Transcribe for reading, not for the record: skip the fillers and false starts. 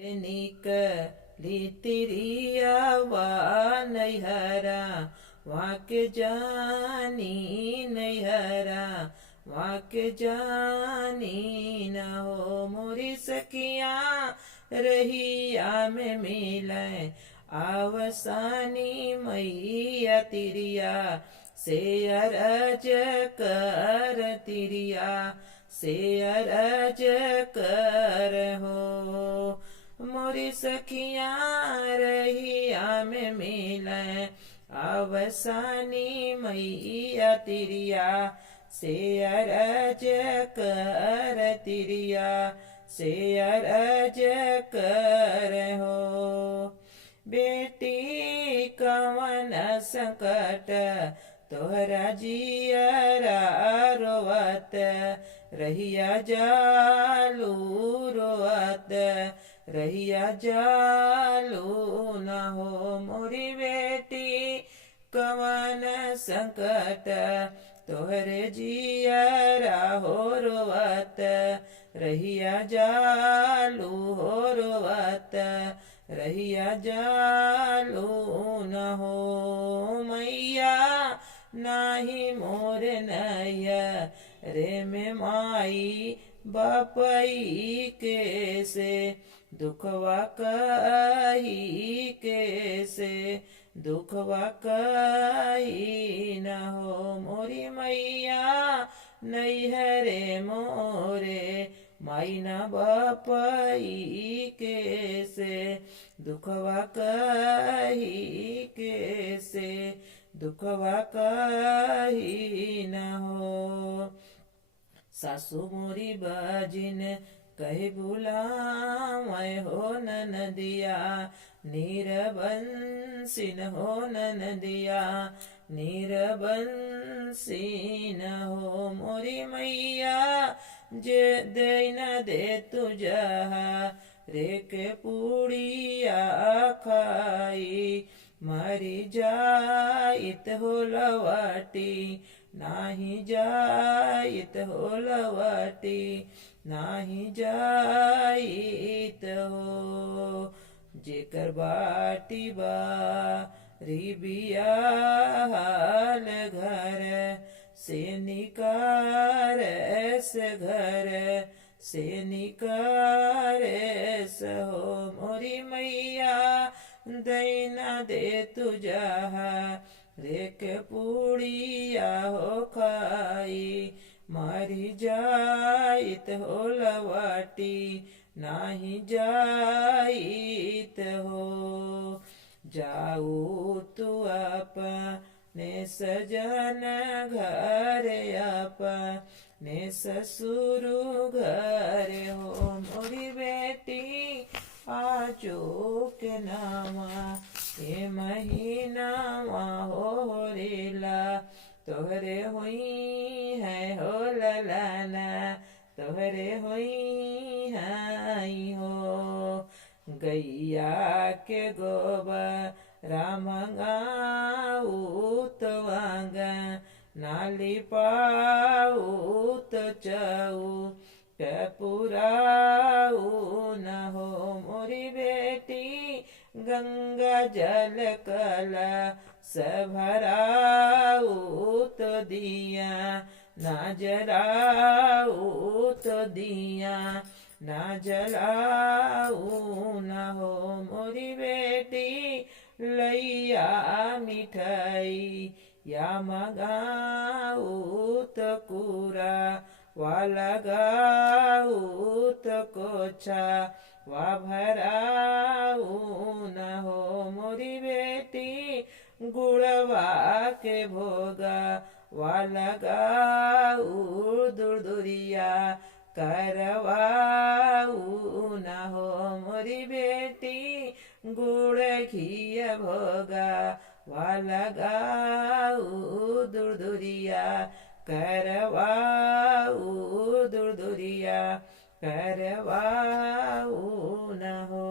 निकली तिरिया वा नैहरा वाके जानी नैहरा वाके जानी न हो मोरी सखिया रहिया में मिले आवसानी मैया तिरिया से अरज कर तिरिया से अरज कर हो मोरी सखिया रहिया में मिले आवसानी मैया तिरिया से अरज कर तिरिया से अरज कर हो बेटी कवन संकट तोहरा जियरा रोवत रहिया जालू रोवत रहिया जालू न हो मोरी बेटी कवन संकट तोहरे जियरा हो रोवत रहिया जालू हो रोवत रहिया जालू न हो मैया नाही मोर नैया रे में माई बापई के से दुखवा कही के से दुखवा कही न हो मोरी मैया नैहरे मोरे माई न बापई के से दुखवा कही के से दुखवा कही न हो सासू मोरी बाजिन कहे बुलावै हो ननदिया नीरबंसिन हो ननदिया नीरबंसिन हो मोरी मैया जे दे न दे तुझा रे के पूड़िया खाई मरी जाइत हो लवाटी नाही जाइत हो लवाटी नाही जाइत हो जेकर बाटी बारी बियाहल घर से निकार से घर से निकार हो मोरी मैया दैना दे तुझा रेक पूड़िया हो खाई मारी जाइत हो लवाटी नाही जाइत हो जाऊ तू अपने सजन घर अपने ससुर घर हो मोरी बेटी आजो के नामा ये महीनावा हो रेला तोहरे हुई है हो ललाना तोहरे हुई है हो गैया के गोबर रामंगाऊ तो आंगा नाली पाऊ तो चाऊ कपुराऊ न हो मोरी बेटी गंगा जल कला सभराऊ तो दिया ना जलाऊ तो दिया ना जलाऊ न हो मोरी बेटी लैया मिठाई या मगाऊ तो कुरा वाला गाऊ तो कोछा वा भराऊ न हो मोरी बेटी गुड़वा के भोगा वाला गाऊ दुर्दुरिया करवाऊ न हो मोरी बेटी गुड़ घी भोगा वाला गाऊ दुर्दुरिया करवाऊ दुर्दुरिया करवाऊ न हो।